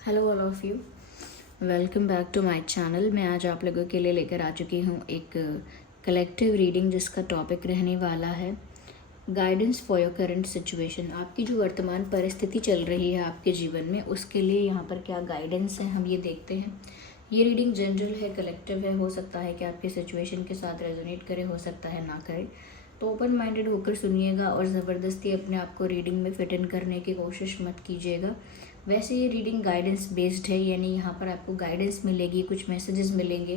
Hello all of you, welcome back to my channel. मैं आज आप लोगों के लिए लेकर आ चुकी हूँ एक कलेक्टिव रीडिंग जिसका टॉपिक रहने वाला है guidance for your current situation. आपकी जो वर्तमान परिस्थिति चल रही है आपके जीवन में, उसके लिए यहाँ पर क्या गाइडेंस है हम ये देखते हैं। ये रीडिंग जनरल है, कलेक्टिव है। हो सकता है कि आपकी सिचुएशन के साथ रेजोनेट करे, हो सकता है ना करे। तो ओपन माइंडेड होकर सुनिएगा और ज़बरदस्ती अपने आप को रीडिंग में फिट इन करने की कोशिश मत कीजिएगा। वैसे ये रीडिंग गाइडेंस बेस्ड है, यानी यहाँ पर आपको गाइडेंस मिलेगी, कुछ मैसेजेस मिलेंगे।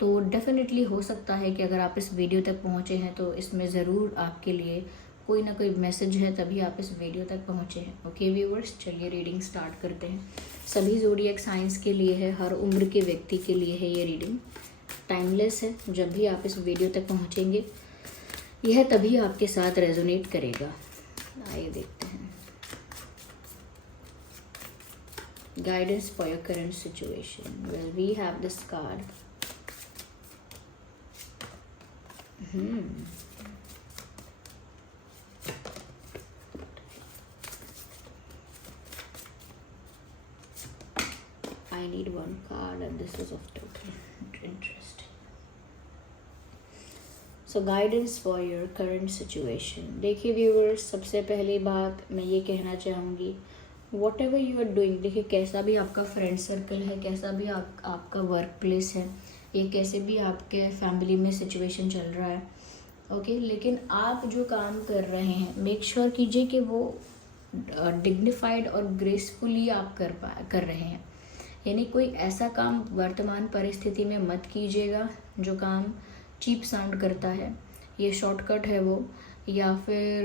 तो डेफिनेटली हो सकता है कि अगर आप इस वीडियो तक पहुँचे हैं तो इसमें ज़रूर आपके लिए कोई ना कोई मैसेज है, तभी आप इस वीडियो तक पहुँचे हैं। ओके व्यूअर्स, चलिए रीडिंग स्टार्ट करते हैं। सभी ज़ोडिएक साइंस के लिए है, हर उम्र के व्यक्ति के लिए है ये रीडिंग। टाइमलेस है। जब भी आप इस वीडियो तक पहुँचेंगे यह तभी आपके साथ रेजोनेट करेगा। आइए देखते हैं। Guidance for your current situation. Well, we have this card. I need one card and this is of total interest. So guidance for your current situation. देखिए व्यूअर्स, सबसे पहली बात मैं ये कहना चाहूँगी, whatever you are doing, देखिए कैसा भी आपका फ्रेंड सर्कल है, कैसा भी आपका वर्क प्लेस है, ये कैसे भी आपके फैमिली में सिचुएशन चल रहा है, ओके लेकिन आप जो काम कर रहे हैं मेक श्योर कीजिए कि वो डिग्निफाइड और ग्रेसफुली आप कर रहे हैं। यानी कोई ऐसा काम वर्तमान परिस्थिति में मत कीजिएगा जो काम चीप साउंड करता है, ये शॉर्टकट है वो, या फिर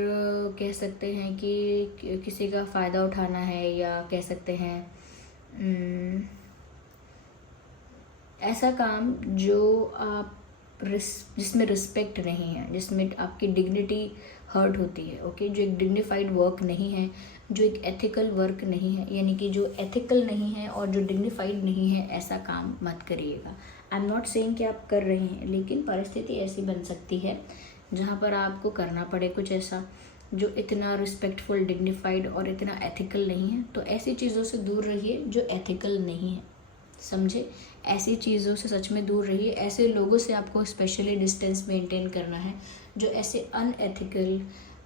कह सकते हैं कि किसी का फ़ायदा उठाना है, या कह सकते हैं ऐसा काम जो आप जिसमें रिस्पेक्ट नहीं है, जिसमें आपकी डिग्निटी हर्ट होती है। ओके, जो एक डिग्निफाइड वर्क नहीं है, जो एक एथिकल वर्क नहीं है, यानी कि जो एथिकल नहीं है और जो डिग्निफाइड नहीं है, ऐसा काम मत करिएगा। आई एम नॉट सेइंग कि आप कर रहे हैं, लेकिन परिस्थिति ऐसी बन सकती है जहाँ पर आपको करना पड़े कुछ ऐसा जो इतना रिस्पेक्टफुल, डिग्निफाइड और इतना एथिकल नहीं है। तो ऐसी चीज़ों से दूर रहिए जो एथिकल नहीं है, समझे? ऐसी चीज़ों से सच में दूर रहिए। ऐसे लोगों से आपको स्पेशली डिस्टेंस मेंटेन करना है जो ऐसे अनएथिकल,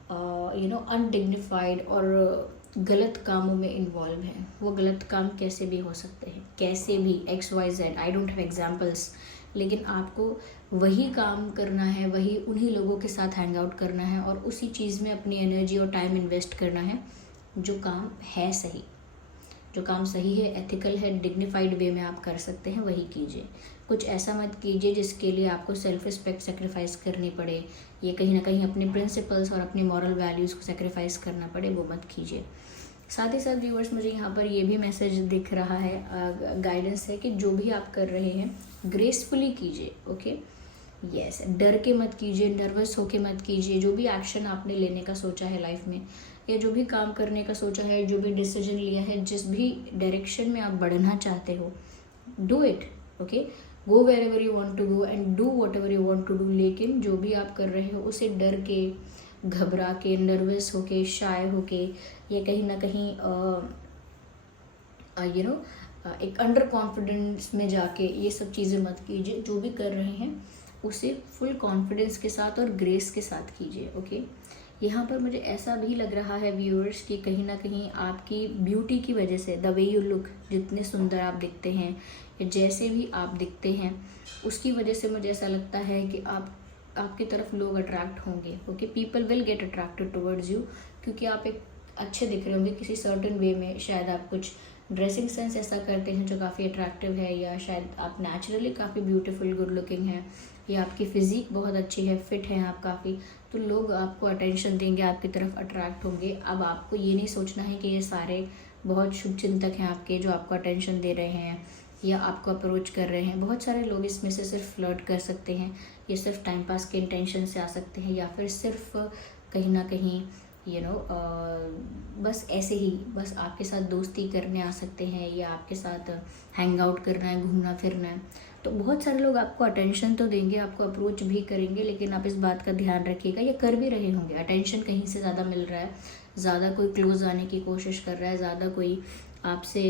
अनडिग्निफाइड और गलत कामों में इन्वॉल्व हैं। वो गलत काम कैसे भी हो सकते हैं, कैसे भी, XYZ, I don't have examples, लेकिन आपको वही काम करना है, वही उन्हीं लोगों के साथ हैंग आउट करना है और उसी चीज़ में अपनी एनर्जी और टाइम इन्वेस्ट करना है जो काम है सही, जो काम सही है, एथिकल है, डिग्निफाइड वे में आप कर सकते हैं, वही कीजिए। कुछ ऐसा मत कीजिए जिसके लिए आपको सेल्फ रिस्पेक्ट सेक्रीफाइस करनी पड़े, ये कहीं ना कहीं अपने प्रिंसिपल्स और अपनी मॉरल वैल्यूज़ को सेक्रीफाइस करना पड़े, वो मत कीजिए। साथ ही साथ व्यूअर्स, मुझे यहाँ पर ये भी मैसेज दिख रहा है, गाइडेंस है कि जो भी आप कर रहे हैं ग्रेसफुली कीजिए। ओके यस, डर के मत कीजिए, नर्वस होके मत कीजिए। जो भी एक्शन आपने लेने का सोचा है लाइफ में, या जो भी काम करने का सोचा है, जो भी डिसीजन लिया है, जिस भी डायरेक्शन में आप बढ़ना चाहते हो, do it. Okay, go wherever you want to go and do whatever you want to do. लेकिन जो भी आप कर रहे हो उसे डर के, घबरा के, नर्वस होके, शाय होके, ये कहीं ना कहीं एक अंडर कॉन्फिडेंस में जाके ये सब चीज़ें मत कीजिए। जो भी कर रहे हैं उसे फुल कॉन्फिडेंस के साथ और ग्रेस के साथ कीजिए। ओके, यहाँ पर मुझे ऐसा भी लग रहा है व्यूअर्स कि कहीं ना कहीं आपकी ब्यूटी की वजह से, द वे यू लुक, जितने सुंदर आप दिखते हैं या जैसे भी आप दिखते हैं, उसकी वजह से मुझे ऐसा लगता है कि आपकी तरफ लोग अट्रैक्ट होंगे। Okay, people will get attracted towards you, क्योंकि आप एक अच्छे दिख रहे होंगे किसी सर्टन वे में। शायद आप कुछ ड्रेसिंग सेंस ऐसा करते हैं जो काफ़ी अट्रैक्टिव है, या शायद आप नेचुरली काफ़ी ब्यूटीफुल, गुड लुकिंग हैं, या आपकी फ़िज़ीक बहुत अच्छी है, फिट हैं आप काफ़ी, तो लोग आपको अटेंशन देंगे, आपकी तरफ अट्रैक्ट होंगे। अब आपको ये नहीं सोचना है कि ये सारे बहुत शुभ चिंतक हैं आपके जो आपको अटेंशन दे रहे हैं या आपको अप्रोच कर रहे हैं। बहुत सारे लोग इसमें से सिर्फ फ्लर्ट कर सकते हैं, ये सिर्फ टाइम पास के इंटेंशन से आ सकते हैं, या फिर सिर्फ कहीं ना कहीं बस ऐसे ही, बस आपके साथ दोस्ती करने आ सकते हैं, या आपके साथ हैंग आउट करना है, घूमना फिरना है। तो बहुत सारे लोग आपको अटेंशन तो देंगे, आपको अप्रोच भी करेंगे, लेकिन आप इस बात का ध्यान रखिएगा, ये कर भी रहे होंगे, अटेंशन कहीं से ज़्यादा मिल रहा है, ज़्यादा कोई क्लोज आने की कोशिश कर रहा है, ज़्यादा कोई आपसे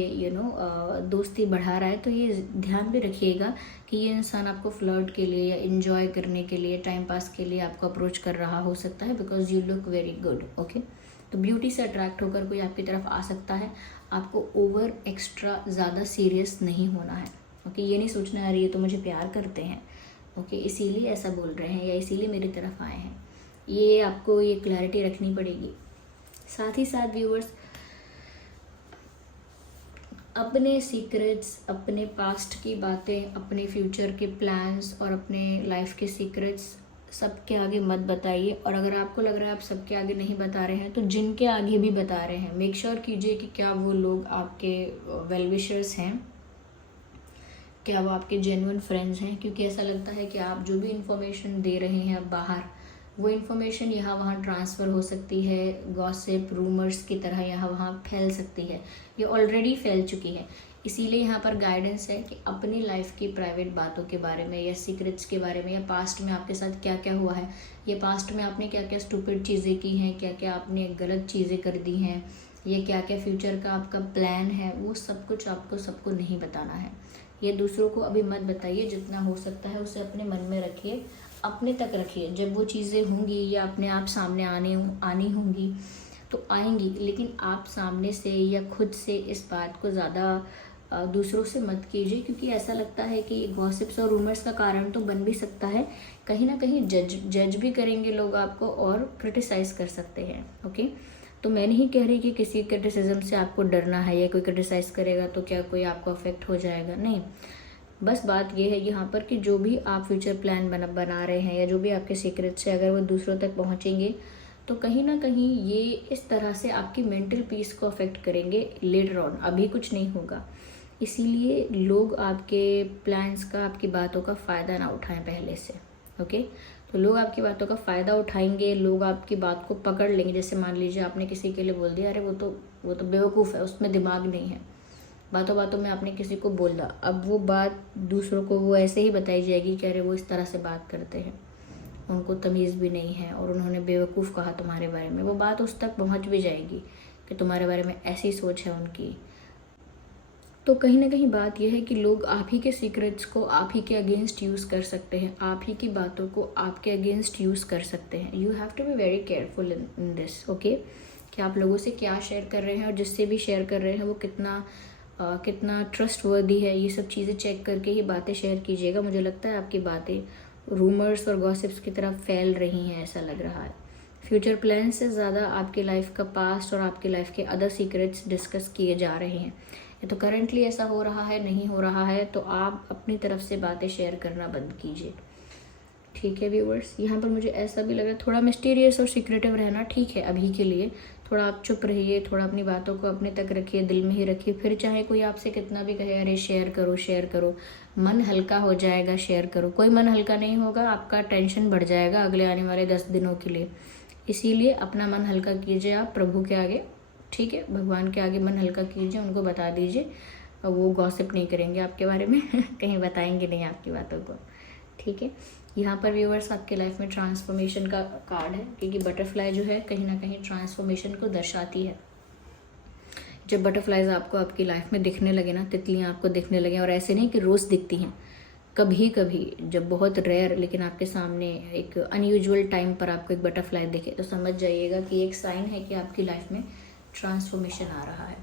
दोस्ती बढ़ा रहा है, तो ये ध्यान भी रखिएगा कि ये इंसान आपको फ्लर्ट के लिए या इन्जॉय करने के लिए, टाइम पास के लिए आपको अप्रोच कर रहा हो सकता है, because you look very good. Okay, तो ब्यूटी से अट्रैक्ट होकर कोई आपकी तरफ आ सकता है। आपको ओवर एक्स्ट्रा ज़्यादा सीरियस नहीं होना है। ओके, ये नहीं सोचना यार ये तो मुझे प्यार करते हैं, ओके इसीलिए ऐसा बोल रहे हैं या इसीलिए मेरी तरफ आए हैं। ये आपको ये क्लैरिटी रखनी पड़ेगी। साथ ही साथ व्यूअर्स, अपने सीक्रेट्स, अपने पास्ट की बातें, अपने फ्यूचर के प्लान्स और अपने लाइफ के सीक्रेट्स सबके आगे मत बताइए। और अगर आपको लग रहा है आप सबके आगे नहीं बता रहे हैं, तो जिनके आगे भी बता रहे हैं, मेक श्योर कीजिए कि क्या वो लोग आपके वेल विशर्स हैं, क्या वो आपके जेन्युइन फ्रेंड्स हैं। क्योंकि ऐसा लगता है कि आप जो भी इंफॉर्मेशन दे रहे हैं बाहर, वो इन्फॉर्मेशन यहाँ वहाँ ट्रांसफ़र हो सकती है, गॉसिप रूमर्स की तरह यहाँ वहाँ फैल सकती है, ये ऑलरेडी फैल चुकी है। इसीलिए यहाँ पर गाइडेंस है कि अपनी लाइफ की प्राइवेट बातों के बारे में या सीक्रेट्स के बारे में, या पास्ट में आपके साथ क्या क्या हुआ है, या पास्ट में आपने क्या क्या स्टूपिड चीज़ें की हैं, क्या क्या आपने गलत चीज़ें कर दी हैं, या क्या क्या फ्यूचर का आपका प्लान है, वो सब कुछ आपको सबको नहीं बताना है। ये दूसरों को अभी मत बताइए। जितना हो सकता है उसे अपने मन में रखिए, अपने तक रखिए। जब वो चीज़ें होंगी या अपने आप सामने आनी होंगी तो आएंगी, लेकिन आप सामने से या खुद से इस बात को ज़्यादा दूसरों से मत कीजिए। क्योंकि ऐसा लगता है कि गॉसिप्स और रूमर्स का कारण तो बन भी सकता है, कहीं ना कहीं जज भी करेंगे लोग आपको और क्रिटिसाइज कर सकते हैं। ओके, तो मैं नहीं कह रही कि किसी क्रिटिसिज्म से आपको डरना है, या कोई क्रिटिसाइज करेगा तो क्या कोई आपको अफेक्ट हो जाएगा, नहीं। बस बात यह है यहाँ पर कि जो भी आप फ्यूचर प्लान बना रहे हैं, या जो भी आपके सीक्रेट्स है, अगर वो दूसरों तक पहुँचेंगे तो कहीं ना कहीं ये इस तरह से आपकी मेंटल पीस को अफेक्ट करेंगे लेटर ऑन। अभी कुछ नहीं होगा, इसीलिए लोग आपके प्लान्स का, आपकी बातों का फ़ायदा ना उठाएं पहले से। ओके, तो लोग आपकी बातों का फ़ायदा उठाएंगे, लोग आपकी बात को पकड़ लेंगे। जैसे मान लीजिए आपने किसी के लिए बोल दिया, अरे वो तो बेवकूफ़ है, उसमें दिमाग नहीं है, बातों बातों में आपने किसी को बोल दिया। अब वो बात दूसरों को वो ऐसे ही बताई जाएगी कि अरे वो इस तरह से बात करते हैं, उनको तमीज़ भी नहीं है और उन्होंने बेवकूफ़ कहा तुम्हारे बारे में। वो बात उस तक पहुंच भी जाएगी कि तुम्हारे बारे में ऐसी सोच है उनकी। तो कहीं ना कहीं बात यह है कि लोग आप ही के सीक्रेट्स को आप ही के अगेंस्ट यूज़ कर सकते हैं, आप ही की बातों को आपके अगेंस्ट यूज़ कर सकते हैं। You have to be very careful in this. Okay, कि आप लोगों से क्या शेयर कर रहे हैं और जिससे भी शेयर कर रहे हैं वो कितना ट्रस्ट वर्दी है, ये सब चीज़ें चेक करके ही बातें शेयर कीजिएगा। मुझे लगता है आपकी बातें रूमर्स और गॉसिप्स की तरफ फैल रही हैं, ऐसा लग रहा है। फ्यूचर प्लान से ज़्यादा आपकी लाइफ का पास्ट और आपकी लाइफ के अदर सीक्रेट्स डिस्कस किए जा रहे हैं। ये तो करंटली ऐसा हो रहा है, नहीं हो रहा है तो आप अपनी तरफ से बातें शेयर करना बंद कीजिए। ठीक है व्यूअर्स, यहाँ पर मुझे ऐसा भी लग रहा है थोड़ा मिस्टीरियस और सीक्रेटिव रहना ठीक है अभी के लिए। थोड़ा आप चुप रहिए, थोड़ा अपनी बातों को अपने तक रखिए, दिल में ही रखिए। फिर चाहे कोई आपसे कितना भी कहे अरे शेयर करो, मन हल्का हो जाएगा, शेयर करो। कोई मन हल्का नहीं होगा, आपका टेंशन बढ़ जाएगा अगले आने वाले 10 दिनों के लिए। इसीलिए अपना मन हल्का कीजिए आप प्रभु के आगे, ठीक है, भगवान के आगे मन हल्का कीजिए, उनको बता दीजिए। वो गॉसिप नहीं करेंगे आपके बारे में कहीं बताएंगे नहीं आपकी बातों को, ठीक है। यहाँ पर व्यूअर्स आपके लाइफ में ट्रांसफॉर्मेशन का कार्ड है, क्योंकि बटरफ्लाई जो है कहीं ना कहीं ट्रांसफॉर्मेशन को दर्शाती है। जब बटरफ्लाइज आपको आपकी लाइफ में दिखने लगे ना, तितलियाँ आपको दिखने लगे, और ऐसे नहीं कि रोज़ दिखती हैं, कभी कभी जब बहुत रेयर लेकिन आपके सामने एक अनयूजुअल टाइम पर आपको एक बटरफ्लाई दिखे, तो समझ जाइएगा कि एक साइन है कि आपकी लाइफ में ट्रांसफॉर्मेशन आ रहा है।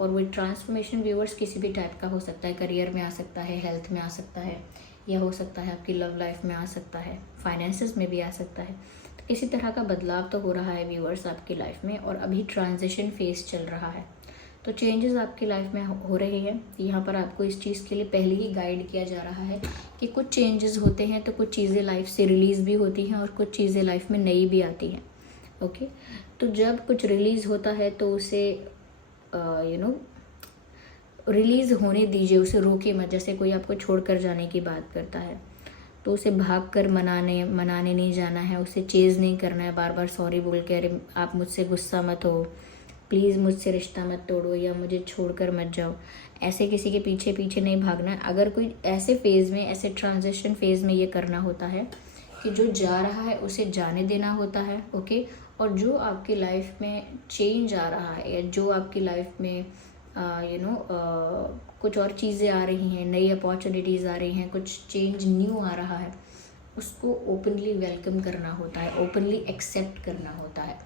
और वो ट्रांसफॉर्मेशन व्यूअर्स किसी भी टाइप का हो सकता है, करियर में आ सकता है, हेल्थ में आ सकता है, या हो सकता है आपकी लव लाइफ में आ सकता है, फाइनेंसेस में भी आ सकता है। तो किसी तरह का बदलाव तो हो रहा है व्यूअर्स आपकी लाइफ में, और अभी ट्रांजिशन फेज चल रहा है, तो चेंजेस आपकी लाइफ में हो रहे हैं। यहाँ पर आपको इस चीज़ के लिए पहले ही गाइड किया जा रहा है कि कुछ चेंजेस होते हैं तो कुछ चीज़ें लाइफ से रिलीज़ भी होती हैं और कुछ चीज़ें लाइफ में नई भी आती हैं। ओके, तो जब कुछ रिलीज़ होता है तो उसे रिलीज़ होने दीजिए, उसे रोके मत। जैसे कोई आपको छोड़कर जाने की बात करता है तो उसे भाग कर मनाने नहीं जाना है, उसे चेज़ नहीं करना है, बार बार सॉरी बोल के अरे आप मुझसे गुस्सा मत हो, प्लीज़ मुझसे रिश्ता मत तोड़ो, या मुझे छोड़कर मत जाओ। ऐसे किसी के पीछे पीछे नहीं भागना है। अगर कोई ऐसे फेज़ में, ऐसे ट्रांजिशन फेज़ में ये करना होता है कि जो जा रहा है उसे जाने देना होता है। ओके, और जो आपकी लाइफ में चेंज आ रहा है या जो आपकी लाइफ में कुछ और चीज़ें आ रही हैं, नई अपॉर्चुनिटीज़ आ रही हैं, कुछ चेंज न्यू आ रहा है, उसको ओपनली वेलकम करना होता है, ओपनली एक्सेप्ट करना होता है।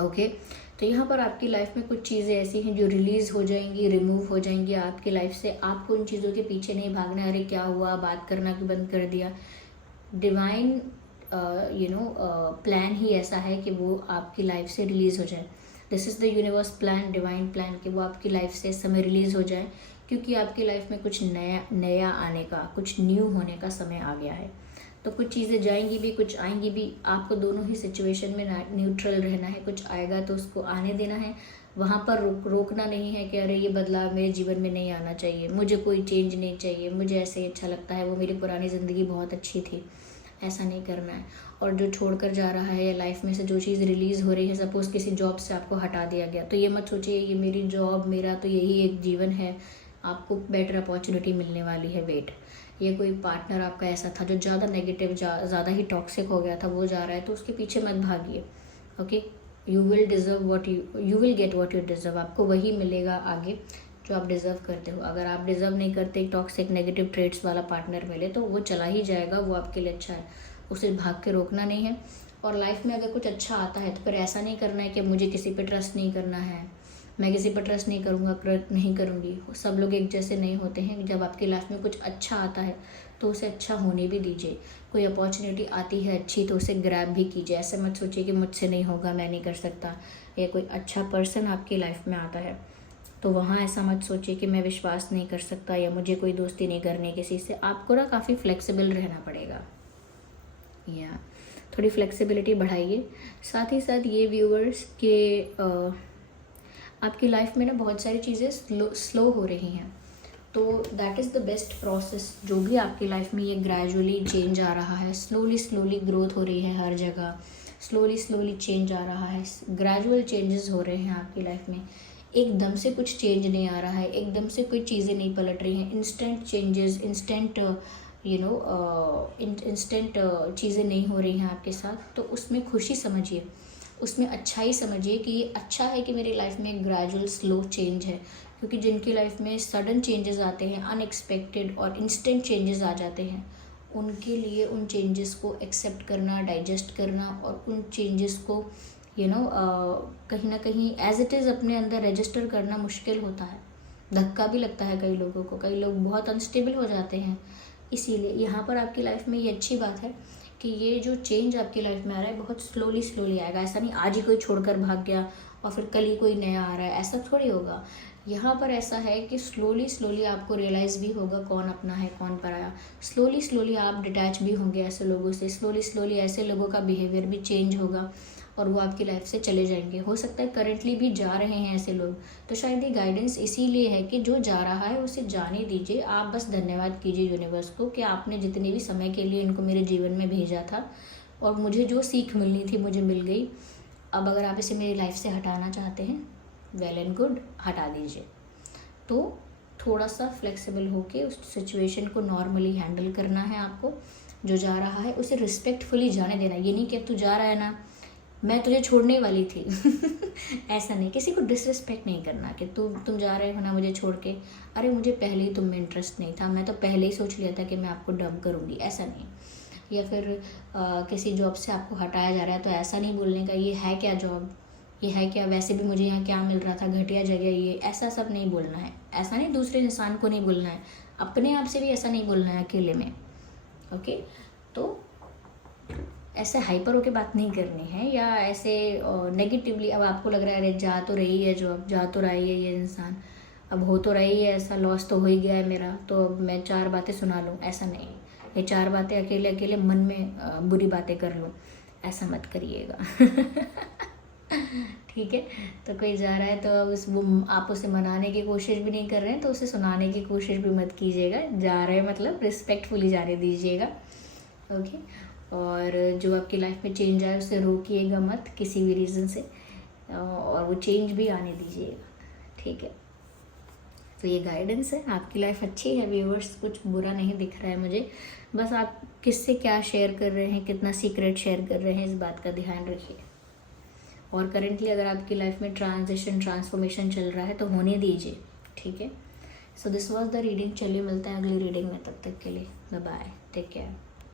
ओके तो यहाँ पर आपकी लाइफ में कुछ चीज़ें ऐसी हैं जो रिलीज़ हो जाएंगी, रिमूव हो जाएंगी आपकी लाइफ से। आपको उन चीज़ों के पीछे नहीं भागना, अरे क्या हुआ, बात करना क्यों बंद कर दिया। डिवाइन प्लान ही ऐसा है कि वो आपकी लाइफ से रिलीज़ हो जाए। This is the universe plan, divine plan, कि वो आपकी लाइफ से इस समय रिलीज़ हो जाए, क्योंकि आपकी लाइफ में कुछ नया आने का, कुछ न्यू होने का समय आ गया है। तो कुछ चीज़ें जाएंगी भी, कुछ आएंगी भी। आपको दोनों ही सिचुएशन में न्यूट्रल रहना है। कुछ आएगा तो उसको आने देना है, वहाँ पर रोकना नहीं है कि अरे ये बदलाव मेरे जीवन में नहीं आना चाहिए, मुझे कोई चेंज नहीं चाहिए, मुझे ऐसे ही अच्छा लगता है, वो मेरी पुरानी ज़िंदगी बहुत अच्छी थी। ऐसा नहीं करना है। और जो छोड़कर जा रहा है या लाइफ में से जो चीज़ रिलीज़ हो रही है, सपोज़ किसी जॉब से आपको हटा दिया गया, तो ये मत सोचिए ये मेरी जॉब, मेरा तो यही एक जीवन है, आपको बेटर अपॉर्चुनिटी मिलने वाली है, वेट। ये कोई पार्टनर आपका ऐसा था जो ज़्यादा नेगेटिव, ज़्यादा ही टॉक्सिक हो गया था, वो जा रहा है, तो उसके पीछे मत भागिए। Okay, you will deserve what you will get what you deserve. आपको वही मिलेगा आगे जो आप डिज़र्व करते हो। अगर आप डिज़र्व नहीं करते, टॉक्सिक नेगेटिव ट्रेट्स वाला पार्टनर मिले, तो वो चला ही जाएगा, वो आपके लिए अच्छा है, उसे भाग के रोकना नहीं है। और लाइफ में अगर कुछ अच्छा आता है तो फिर ऐसा नहीं करना है कि मुझे किसी पे ट्रस्ट नहीं करना है, मैं किसी पर ट्रस्ट नहीं करूँगा, नहीं करूँगी। सब लोग एक जैसे नहीं होते हैं। जब आपकी लाइफ में कुछ अच्छा आता है तो उसे अच्छा होने भी दीजिए। कोई अपॉर्चुनिटी आती है अच्छी तो उसे ग्रैब भी कीजिए। ऐसे मत सोचिए कि मुझसे नहीं होगा, मैं नहीं कर सकता। या कोई अच्छा पर्सन आपकी लाइफ में आता है तो वहाँ ऐसा मत सोचिए कि मैं विश्वास नहीं कर सकता या मुझे कोई दोस्ती नहीं करनी किसी से। आपको ना काफ़ी फ्लेक्सिबल रहना पड़ेगा, या थोड़ी फ्लेक्सिबिलिटी बढ़ाइए। साथ ही साथ ये व्यूअर्स के आपकी लाइफ में ना बहुत सारी चीज़ें स्लो हो रही हैं, तो that is the best process. जो भी आपकी लाइफ में ये ग्रेजुअली चेंज आ रहा है, स्लोली ग्रोथ हो रही है हर जगह, स्लोली चेंज आ रहा है, ग्रेजुअल चेंजेस हो रहे हैं आपकी लाइफ में। एकदम से कुछ चेंज नहीं आ रहा है, एकदम से कोई चीज़ें नहीं पलट रही हैं। इंस्टेंट चेंजेस, इंस्टेंट चीज़ें नहीं हो रही हैं आपके साथ। तो उसमें खुशी समझिए, उसमें अच्छाई समझिए कि ये अच्छा है कि मेरी लाइफ में ग्रेजुअल स्लो चेंज है। क्योंकि जिनकी लाइफ में सडन चेंजेस आते हैं, अनएक्सपेक्टेड और इंस्टेंट चेंजेस आ जाते हैं, उनके लिए उन चेंजेस को एक्सेप्ट करना, डाइजेस्ट करना और उन चेंजेस को कहीं ना कहीं एज इट इज़ अपने अंदर रजिस्टर करना मुश्किल होता है। धक्का भी लगता है कई लोगों को, कई लोग बहुत अनस्टेबल हो जाते हैं। इसीलिए यहाँ पर आपकी लाइफ में ये अच्छी बात है कि ये जो चेंज आपकी लाइफ में आ रहा है बहुत स्लोली आएगा। ऐसा नहीं आज ही कोई छोड़कर भाग गया और फिर कल ही कोई नया आ रहा है, ऐसा थोड़ी होगा। यहाँ पर ऐसा है कि स्लोली आपको रियलाइज़ भी होगा कौन अपना है कौन पराया। स्लोली आप डिटैच भी होंगे ऐसे लोगों से। स्लोली ऐसे लोगों का बिहेवियर भी चेंज होगा और वो आपकी लाइफ से चले जाएंगे। हो सकता है करेंटली भी जा रहे हैं ऐसे लोग, तो शायद ये गाइडेंस इसीलिए है कि जो जा रहा है उसे जाने दीजिए। आप बस धन्यवाद कीजिए यूनिवर्स को कि आपने जितने भी समय के लिए इनको मेरे जीवन में भेजा था और मुझे जो सीख मिलनी थी मुझे मिल गई। अब अगर आप इसे मेरी लाइफ से हटाना चाहते हैं, वेल एंड गुड, हटा दीजिए। तो थोड़ा सा फ्लेक्सिबल होके उस सिचुएशन को नॉर्मली हैंडल करना है आपको। जो जा रहा है उसे रिस्पेक्टफुली जाने देना। ये नहीं कि अब तू जा रहा है ना, मैं तुझे छोड़ने वाली थी ऐसा नहीं, किसी को डिसरिस्पेक्ट नहीं करना कि तुम जा रहे हो ना मुझे छोड़ के, अरे मुझे पहले ही तुम में इंटरेस्ट नहीं था, मैं तो पहले ही सोच लिया था कि मैं आपको डब करूँगी, ऐसा नहीं। या फिर किसी जॉब से आपको हटाया जा रहा है तो ऐसा नहीं बोलने का ये है क्या जॉब, ये है क्या, वैसे भी मुझे यहाँ क्या मिल रहा था, घटिया जगह ये, ऐसा सब नहीं बोलना है। ऐसा नहीं दूसरे इंसान को नहीं बोलना है, अपने आप से भी ऐसा नहीं बोलना है अकेले में। ओके, तो ऐसे हाइपर होके बात नहीं करनी है या ऐसे नेगेटिवली। अब आपको लग रहा है अरे जा तो रही है जो, अब जा तो रही है ये इंसान, अब हो तो रही है ऐसा, लॉस तो हो ही गया है मेरा, तो अब मैं 4 बातें सुना लूँ, ऐसा नहीं। ये 4 बातें अकेले मन में बुरी बातें कर लूँ, ऐसा मत करिएगा ठीक है। तो कोई जा रहा है तो वो आप उसे मनाने की कोशिश भी नहीं कर रहे हैं तो उसे सुनाने की कोशिश भी मत कीजिएगा। जा रहे हैं मतलब रिस्पेक्टफुली जाने दीजिएगा। ओके, और जो आपकी लाइफ में चेंज आए उसे रोकिएगा मत किसी भी रीज़न से, और वो चेंज भी आने दीजिएगा, ठीक है। तो ये गाइडेंस है, आपकी लाइफ अच्छी है व्यूअर्स, कुछ बुरा नहीं दिख रहा है मुझे। बस आप किससे क्या शेयर कर रहे हैं, कितना सीक्रेट शेयर कर रहे हैं, इस बात का ध्यान रखिए। और करेंटली अगर आपकी लाइफ में ट्रांसफॉर्मेशन चल रहा है तो होने दीजिए, ठीक है। So this was the reading. चलिए मिलते हैं अगली रीडिंग में, तब तक के लिए बाय बाय, टेक केयर।